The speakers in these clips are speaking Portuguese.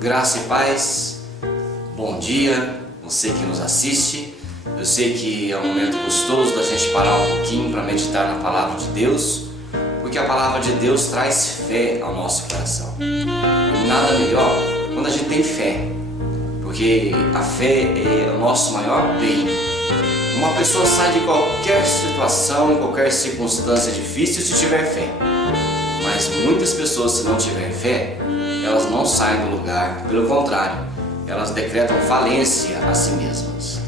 Graça e paz, bom dia, você que nos assiste. Eu sei que é um momento gostoso da gente parar um pouquinho para meditar na Palavra de Deus, porque a Palavra de Deus traz fé ao nosso coração. E nada melhor quando a gente tem fé, porque a fé é o nosso maior bem. Uma pessoa sai de qualquer situação, qualquer circunstância difícil se tiver fé. Mas muitas pessoas, se não tiverem fé, elas não saem do lugar, pelo contrário, elas decretam falência a si mesmas.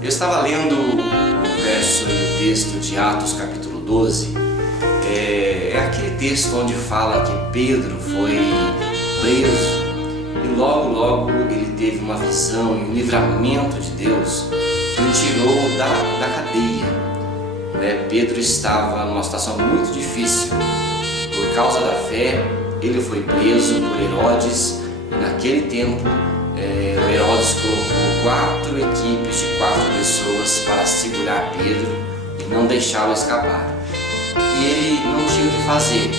Eu estava lendo o verso e o texto de Atos capítulo 12, é aquele texto onde fala que Pedro foi preso e logo ele teve uma visão e um livramento de Deus que o tirou da cadeia. Pedro estava numa situação muito difícil. Por causa da fé, ele foi preso por Herodes, e naquele tempo Herodes colocou 4 equipes de 4 pessoas para segurar Pedro e não deixá-lo escapar. E ele não tinha o que fazer,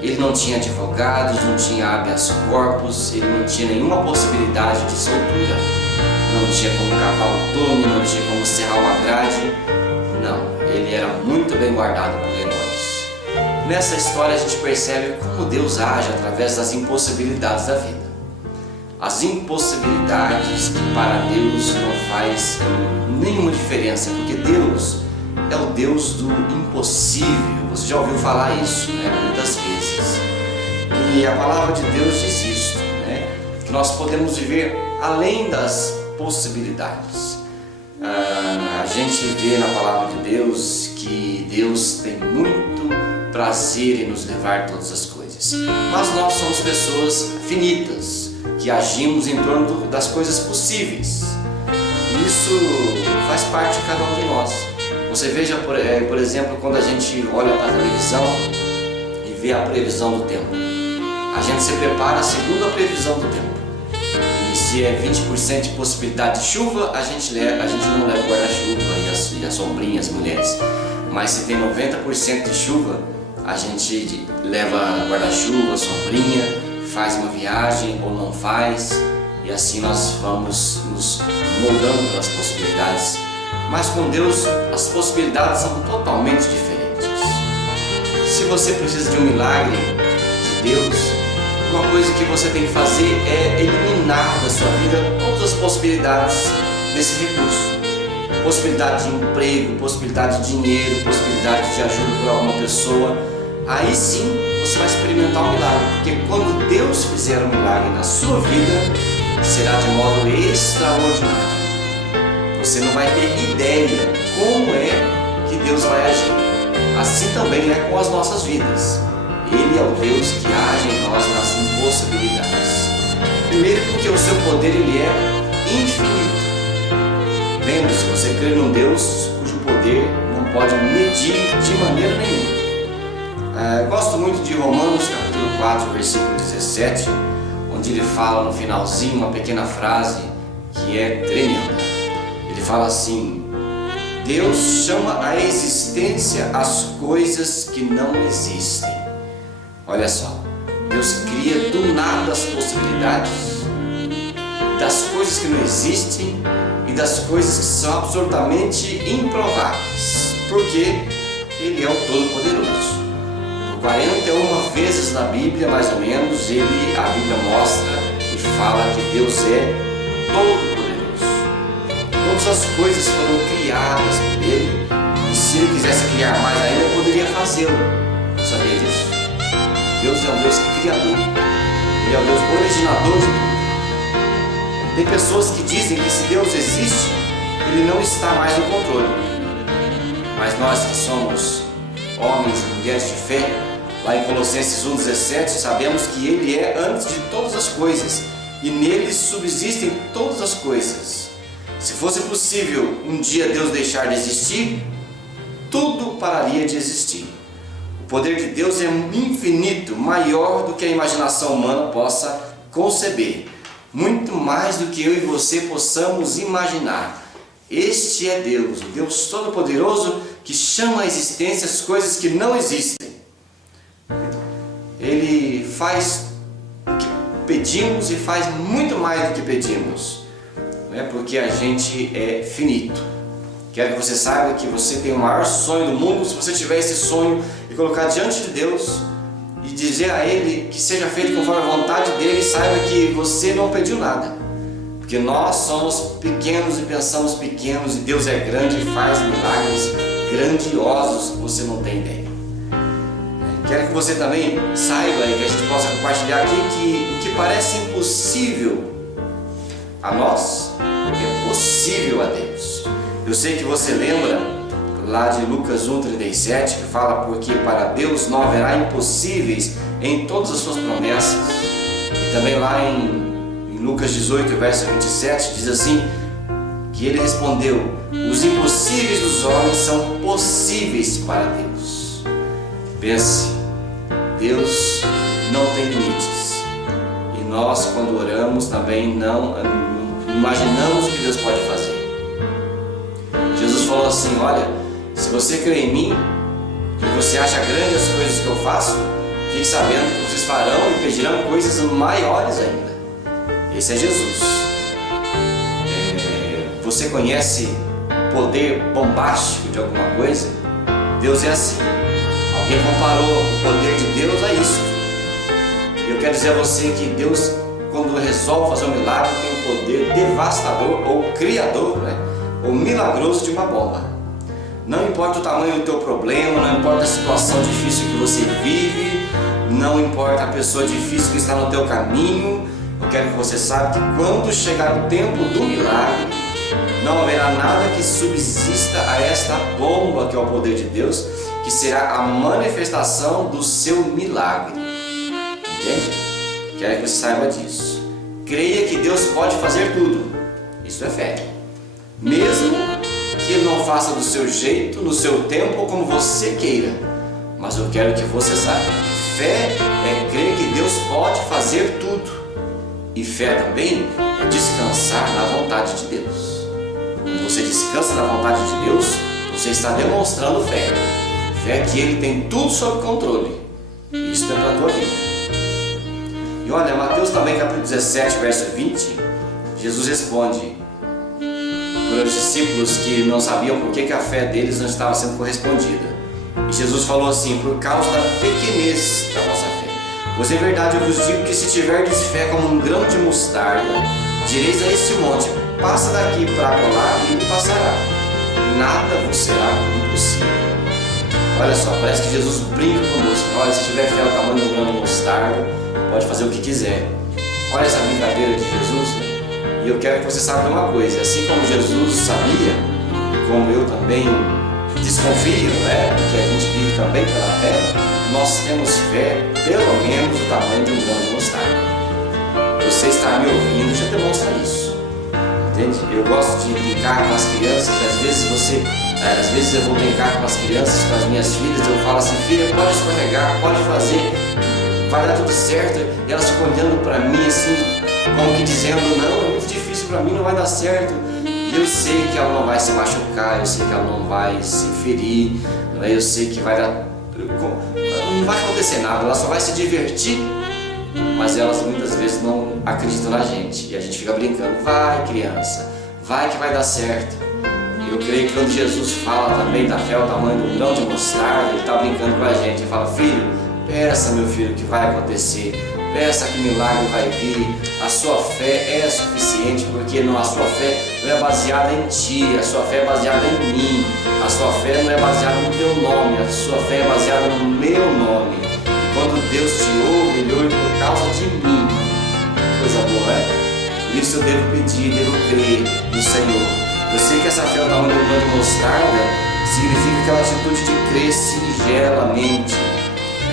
ele não tinha advogados, não tinha habeas corpus, ele não tinha nenhuma possibilidade de soltura, não tinha como cavar um túnel, não tinha como serrar uma grade, não, ele era muito bem guardado por Herodes. Nessa história a gente percebe como Deus age através das impossibilidades da vida. As impossibilidades que para Deus não faz nenhuma diferença, porque Deus é o Deus do impossível. Você já ouviu falar isso, muitas vezes. E a palavra de Deus diz isso, que nós podemos viver além das possibilidades. A gente vê na palavra de Deus que Deus tem muito prazer em nos levar todas as coisas, mas nós somos pessoas finitas que agimos em torno das coisas possíveis. Isso faz parte de cada um de nós. Você veja, por exemplo, quando a gente olha para a televisão e vê a previsão do tempo, a gente se prepara segundo a previsão do tempo. E se é 20% de possibilidade de chuva, a gente não leva guarda-chuva e a sombrinha, as mulheres. Mas se tem 90% de chuva, a gente leva guarda-chuva, sombrinha, faz uma viagem ou não faz, e assim nós vamos nos moldando pelas possibilidades. Mas com Deus as possibilidades são totalmente diferentes. Se você precisa de um milagre de Deus, uma coisa que você tem que fazer é eliminar da sua vida todas as possibilidades desse recurso. Possibilidade de emprego, possibilidade de dinheiro, possibilidade de ajuda por alguma pessoa. Aí sim você vai experimentar um milagre, porque quando Deus fizer um milagre na sua vida, será de modo extraordinário. Você não vai ter ideia como é que Deus vai agir. Assim também é com as nossas vidas. Ele é o Deus que age em nós nas impossibilidades. Primeiro porque o seu poder ele é infinito. Lembre-se, você crê num Deus cujo poder não pode medir de maneira nenhuma. Gosto muito de Romanos capítulo 4, versículo 17, onde ele fala no finalzinho uma pequena frase que é tremenda. Ele fala assim: Deus chama à existência as coisas que não existem. Olha só, Deus cria do nada as possibilidades das coisas que não existem e das coisas que são absolutamente improváveis, porque Ele é o Todo-Poderoso. 41 vezes na Bíblia, mais ou menos, a Bíblia mostra e fala que Deus é todo-poderoso. Todas as coisas foram criadas por Ele, e se Ele quisesse criar mais ainda, poderia fazê-lo. Sabia disso? Deus é um Deus criador, Ele é um Deus originador de tudo. Tem pessoas que dizem que se Deus existe, Ele não está mais no controle. Mas nós que somos homens e mulheres de fé, lá em Colossenses 1,17, sabemos que Ele é antes de todas as coisas e nele subsistem todas as coisas. Se fosse possível um dia Deus deixar de existir, tudo pararia de existir. O poder de Deus é infinito, maior do que a imaginação humana possa conceber, muito mais do que eu e você possamos imaginar. Este é Deus, o Deus Todo-Poderoso que chama à existência as coisas que não existem. Ele faz o que pedimos e faz muito mais do que pedimos, não é? Porque a gente é finito. Quero que você saiba que você tem o maior sonho do mundo. Se você tiver esse sonho e colocar diante de Deus e dizer a Ele que seja feito conforme a vontade dEle, saiba que você não pediu nada, porque nós somos pequenos e pensamos pequenos, e Deus é grande e faz milagres grandiosos que você não tem ideia. Quero que você também saiba e que a gente possa compartilhar aqui que o que parece impossível a nós é possível a Deus. Eu sei que você lembra lá de Lucas 1,37, que fala: porque para Deus não haverá impossíveis em todas as suas promessas. E também lá em Lucas 18, verso 27, diz assim, que ele respondeu: os impossíveis dos homens são possíveis para Deus. Pense, Deus não tem limites. E nós, quando oramos, também não imaginamos o que Deus pode fazer. Jesus falou assim: olha, se você crê em mim, e você acha grande as coisas que eu faço, fique sabendo que vocês farão e pedirão coisas maiores ainda. Esse é Jesus. Você conhece poder bombástico de alguma coisa? Deus é assim. Alguém comparou o poder de Deus a isso. Eu quero dizer a você que Deus, quando resolve fazer um milagre, tem um poder devastador ou criador, ou milagroso de uma bomba. Não importa o tamanho do teu problema, não importa a situação difícil que você vive, não importa a pessoa difícil que está no teu caminho, eu quero que você saiba que quando chegar o tempo do milagre, não haverá nada que subsista a esta bomba que é o poder de Deus, que será a manifestação do seu milagre. Entende? Quero que você saiba disso. Creia que Deus pode fazer tudo. Isso é fé. Mesmo que Ele não faça do seu jeito, no seu tempo ou como você queira. Mas eu quero que você saiba. Fé é crer que Deus pode fazer tudo. E fé também é descansar na vontade de Deus. Quando você descansa na vontade de Deus, você está demonstrando fé. Fé que Ele tem tudo sob controle. E isso é para a tua vida. E olha, Mateus também, capítulo 17, verso 20, Jesus responde para os discípulos que não sabiam por que a fé deles não estava sendo correspondida. E Jesus falou assim: por causa da pequenez da vossa fé. Pois em verdade eu vos digo que se tiverdes fé como um grão de mostarda, direis a este monte: passa daqui para lá, e passará. Nada vos será impossível. Olha só, parece que Jesus brinca conosco. Olha, se tiver fé ao tamanho do grão de mostarda, pode fazer o que quiser. Olha essa brincadeira de Jesus, né? E eu quero que você saiba uma coisa: assim como Jesus sabia, e como eu também desconfio, porque a gente vive também pela fé, nós temos fé pelo menos do tamanho de um grão de mostarda. Você está me ouvindo, já demonstra isso. Entende? Eu gosto de brincar com as crianças. Às vezes eu vou brincar com as crianças, com as minhas filhas. Eu falo assim: filha, pode escorregar, pode fazer, vai dar tudo certo. E elas ficam olhando para mim assim, como que dizendo: não, é muito difícil para mim, não vai dar certo. E eu sei que ela não vai se machucar, eu sei que ela não vai se ferir, eu sei que não vai acontecer nada, ela só vai se divertir. Mas elas muitas vezes não acreditam na gente, e a gente fica brincando: vai, criança, vai que vai dar certo. Eu creio que quando Jesus fala também da fé ao tamanho do grão de mostarda, Ele está brincando com a gente. Ele fala: filho, peça, meu filho, que vai acontecer, peça que milagre vai vir. A sua fé é suficiente, porque a sua fé não é baseada em ti, a sua fé é baseada em mim. A sua fé não é baseada no teu nome, a sua fé é baseada no meu nome. E quando Deus te ouve, Ele ouve por causa de mim. Coisa boa, Por isso eu devo pedir, devo crer no Senhor. Eu sei que essa fé ao tamanho do grão de mostarda significa aquela atitude de crer singelamente,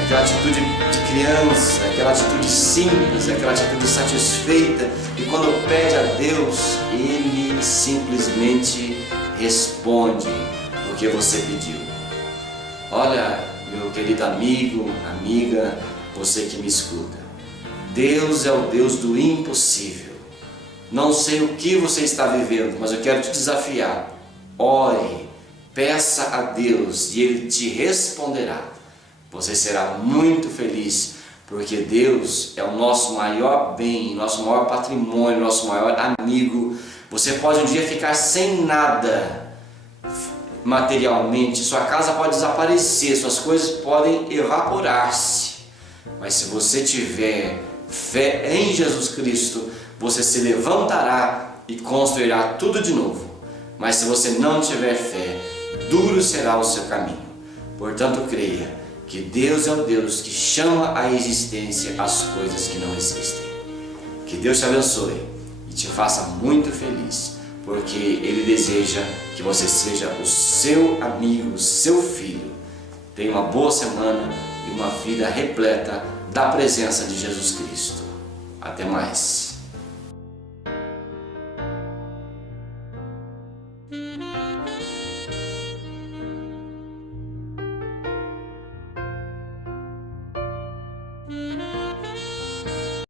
aquela atitude de criança, aquela atitude simples, aquela atitude satisfeita, e quando pede a Deus, Ele simplesmente responde o que você pediu. Olha, meu querido amigo, amiga, você que me escuta, Deus é o Deus do impossível. Não sei o que você está vivendo, mas eu quero te desafiar. Ore, peça a Deus e Ele te responderá. Você será muito feliz, porque Deus é o nosso maior bem, nosso maior patrimônio, nosso maior amigo. Você pode um dia ficar sem nada materialmente, sua casa pode desaparecer, suas coisas podem evaporar-se, mas se você tiver fé em Jesus Cristo, você se levantará e construirá tudo de novo. Mas se você não tiver fé, duro será o seu caminho. Portanto, creia que Deus é o Deus que chama à existência as coisas que não existem. Que Deus te abençoe e te faça muito feliz, porque Ele deseja que você seja o seu amigo, o seu filho. Tenha uma boa semana e uma vida repleta da presença de Jesus Cristo. Até mais.